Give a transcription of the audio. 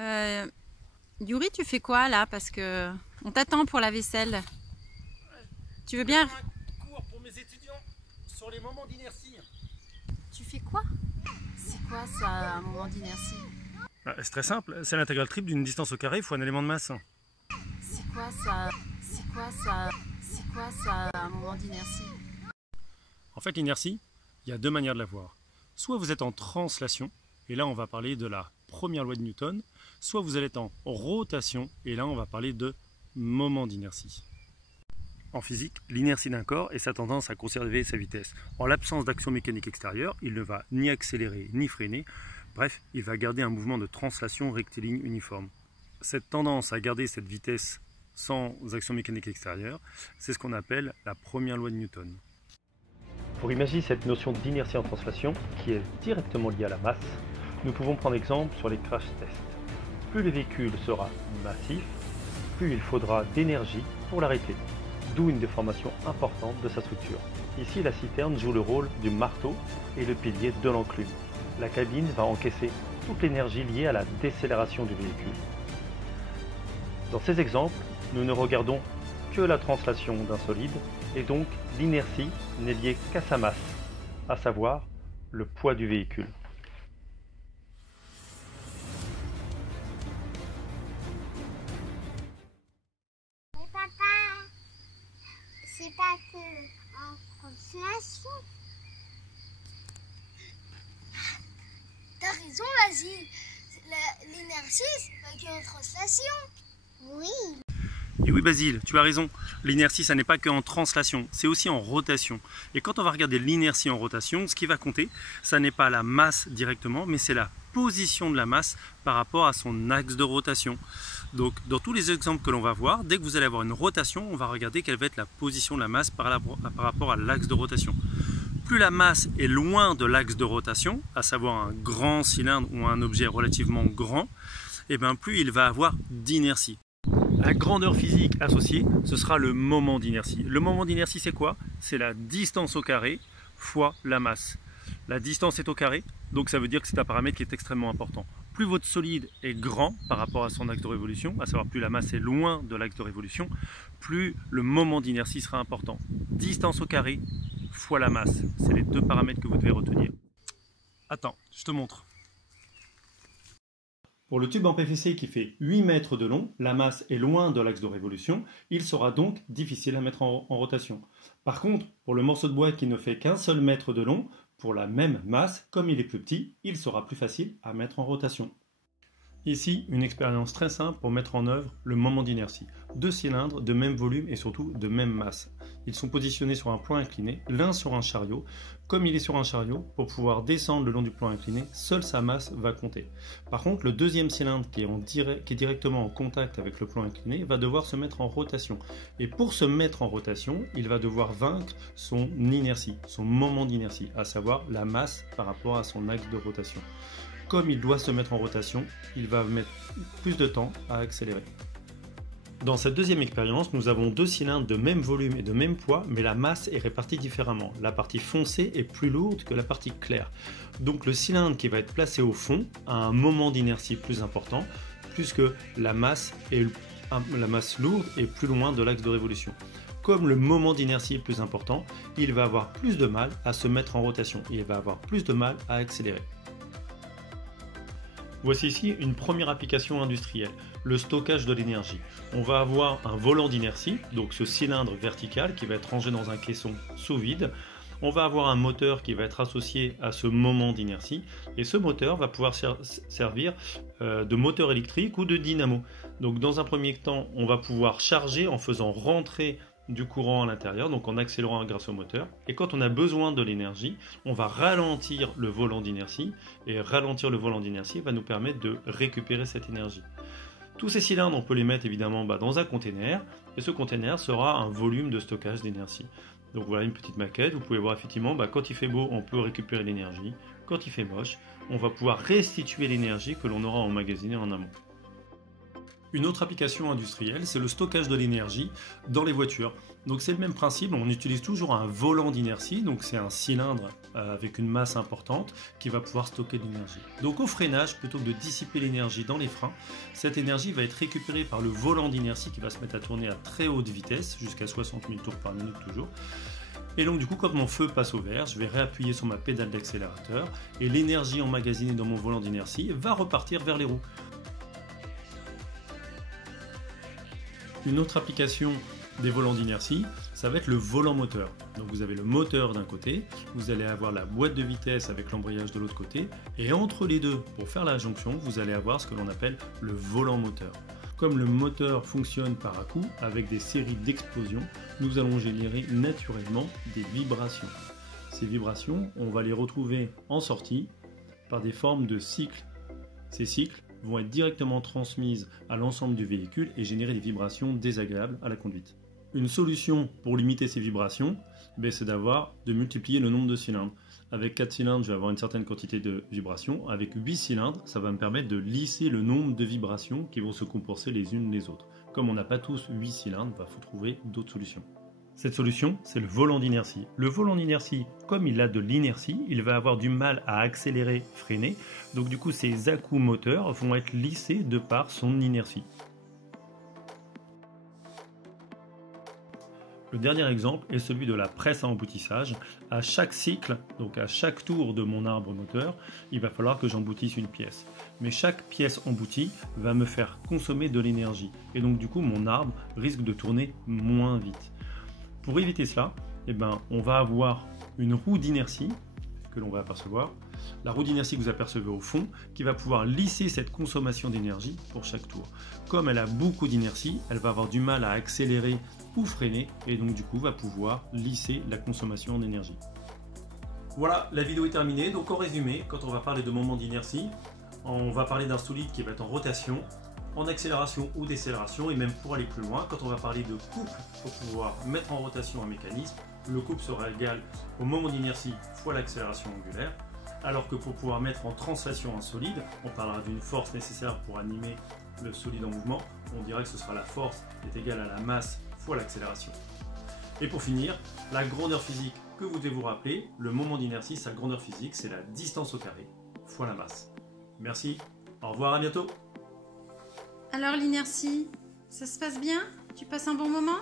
Euh, Yuri, tu fais quoi là? Parce que on t'attend pour la vaisselle. Tu veux bien? Un cours pour mes étudiants sur les moments d'inertie. Tu fais quoi? C'est quoi ça, un moment d'inertie? C'est très simple, c'est l'intégrale triple d'une distance au carré fois un élément de masse. C'est quoi ça? C'est quoi ça? C'est quoi ça, un moment d'inertie? En fait, l'inertie, il y a deux manières de la voir. Soit vous êtes en translation, et là on va parler de la première loi de Newton, soit vous allez être en rotation, et là on va parler de moment d'inertie. En physique, l'inertie d'un corps est sa tendance à conserver sa vitesse. En l'absence d'action mécanique extérieure, il ne va ni accélérer ni freiner, bref, il va garder un mouvement de translation rectiligne uniforme. Cette tendance à garder cette vitesse sans action mécanique extérieure, c'est ce qu'on appelle la première loi de Newton. Pour imaginer cette notion d'inertie en translation, qui est directement liée à la masse, nous pouvons prendre exemple sur les crash tests. Plus le véhicule sera massif, plus il faudra d'énergie pour l'arrêter, d'où une déformation importante de sa structure. Ici, la citerne joue le rôle du marteau et le pilier de l'enclume. La cabine va encaisser toute l'énergie liée à la décélération du véhicule. Dans ces exemples, nous ne regardons que la translation d'un solide, et donc l'inertie n'est liée qu'à sa masse, à savoir le poids du véhicule. Mais papa, c'est pas que en translation. T'as raison, Basile. L'inertie, c'est pas qu'en translation. Oui. Et oui Basile, tu as raison, l'inertie ça n'est pas qu'en translation, c'est aussi en rotation. Et quand on va regarder l'inertie en rotation, ce qui va compter, ça n'est pas la masse directement, mais c'est la position de la masse par rapport à son axe de rotation. Donc dans tous les exemples que l'on va voir, dès que vous allez avoir une rotation, on va regarder quelle va être la position de la masse par rapport à l'axe de rotation. Plus la masse est loin de l'axe de rotation, à savoir un grand cylindre ou un objet relativement grand, et bien plus il va avoir d'inertie. La grandeur physique associée, ce sera le moment d'inertie. Le moment d'inertie, c'est quoi? C'est la distance au carré fois la masse. La distance est au carré, donc ça veut dire que c'est un paramètre qui est extrêmement important. Plus votre solide est grand par rapport à son axe de révolution, à savoir plus la masse est loin de l'axe de révolution, plus le moment d'inertie sera important. Distance au carré fois la masse, c'est les deux paramètres que vous devez retenir. Attends, je te montre. Pour le tube en PVC qui fait 8 mètres de long, la masse est loin de l'axe de révolution, il sera donc difficile à mettre en rotation. Par contre, pour le morceau de bois qui ne fait qu'un seul mètre de long, pour la même masse, comme il est plus petit, il sera plus facile à mettre en rotation. Ici, une expérience très simple pour mettre en œuvre le moment d'inertie. Deux cylindres de même volume et surtout de même masse. Ils sont positionnés sur un plan incliné, l'un sur un chariot. Comme il est sur un chariot, pour pouvoir descendre le long du plan incliné, seule sa masse va compter. Par contre, le deuxième cylindre qui est directement en contact avec le plan incliné va devoir se mettre en rotation. Et pour se mettre en rotation, il va devoir vaincre son inertie, son moment d'inertie, à savoir la masse par rapport à son axe de rotation. Comme il doit se mettre en rotation, il va mettre plus de temps à accélérer. Dans cette deuxième expérience, nous avons deux cylindres de même volume et de même poids, mais la masse est répartie différemment. La partie foncée est plus lourde que la partie claire. Donc le cylindre qui va être placé au fond a un moment d'inertie plus important, puisque la masse lourde est plus loin de l'axe de révolution. Comme le moment d'inertie est plus important, il va avoir plus de mal à se mettre en rotation. Il va avoir plus de mal à accélérer. Voici ici une première application industrielle, le stockage de l'énergie. On va avoir un volant d'inertie, donc ce cylindre vertical qui va être rangé dans un caisson sous vide. On va avoir un moteur qui va être associé à ce moment d'inertie et ce moteur va pouvoir servir de moteur électrique ou de dynamo. Donc dans un premier temps, on va pouvoir charger en faisant rentrer du courant à l'intérieur, donc en accélérant grâce au moteur. Et quand on a besoin de l'énergie, on va ralentir le volant d'inertie, et ralentir le volant d'inertie va nous permettre de récupérer cette énergie. Tous ces cylindres, on peut les mettre évidemment dans un container, et ce container sera un volume de stockage d'énergie. Donc voilà une petite maquette, vous pouvez voir effectivement, quand il fait beau, on peut récupérer l'énergie, quand il fait moche, on va pouvoir restituer l'énergie que l'on aura emmagasinée en amont. Une autre application industrielle, c'est le stockage de l'énergie dans les voitures. Donc c'est le même principe, on utilise toujours un volant d'inertie, donc c'est un cylindre avec une masse importante qui va pouvoir stocker de l'énergie. Donc au freinage, plutôt que de dissiper l'énergie dans les freins, cette énergie va être récupérée par le volant d'inertie qui va se mettre à tourner à très haute vitesse, jusqu'à 60 000 tours par minute toujours. Et donc du coup, quand mon feu passe au vert, je vais réappuyer sur ma pédale d'accélérateur et l'énergie emmagasinée dans mon volant d'inertie va repartir vers les roues. Une autre application des volants d'inertie, ça va être le volant moteur. Donc vous avez le moteur d'un côté, vous allez avoir la boîte de vitesse avec l'embrayage de l'autre côté, et entre les deux, pour faire la jonction, vous allez avoir ce que l'on appelle le volant moteur. Comme le moteur fonctionne par à-coups, avec des séries d'explosions, nous allons générer naturellement des vibrations. Ces vibrations, on va les retrouver en sortie par des formes de cycles. Ces cycles vont être directement transmises à l'ensemble du véhicule et générer des vibrations désagréables à la conduite. Une solution pour limiter ces vibrations, c'est de multiplier le nombre de cylindres. Avec 4 cylindres, je vais avoir une certaine quantité de vibrations. Avec 8 cylindres, ça va me permettre de lisser le nombre de vibrations qui vont se compenser les unes les autres. Comme on n'a pas tous 8 cylindres, il faut trouver d'autres solutions. Cette solution, c'est le volant d'inertie. Le volant d'inertie, comme il a de l'inertie, il va avoir du mal à accélérer, freiner. Donc du coup, ses à-coups moteurs vont être lissés de par son inertie. Le dernier exemple est celui de la presse à emboutissage. À chaque cycle, donc à chaque tour de mon arbre moteur, il va falloir que j'emboutisse une pièce. Mais chaque pièce emboutie va me faire consommer de l'énergie. Et donc du coup, mon arbre risque de tourner moins vite. Pour éviter cela, on va avoir une roue d'inertie que l'on va apercevoir. La roue d'inertie que vous apercevez au fond, qui va pouvoir lisser cette consommation d'énergie pour chaque tour. Comme elle a beaucoup d'inertie, elle va avoir du mal à accélérer ou freiner, et donc du coup va pouvoir lisser la consommation d'énergie. Voilà, la vidéo est terminée. Donc en résumé, quand on va parler de moment d'inertie, on va parler d'un solide qui va être en rotation, en accélération ou décélération, et même pour aller plus loin, quand on va parler de couple pour pouvoir mettre en rotation un mécanisme, le couple sera égal au moment d'inertie fois l'accélération angulaire, alors que pour pouvoir mettre en translation un solide, on parlera d'une force nécessaire pour animer le solide en mouvement, on dirait que ce sera la force qui est égale à la masse fois l'accélération. Et pour finir, la grandeur physique que vous devez vous rappeler, le moment d'inertie, sa grandeur physique, c'est la distance au carré fois la masse. Merci, au revoir, à bientôt. Alors l'inertie, ça se passe bien? Tu passes un bon moment?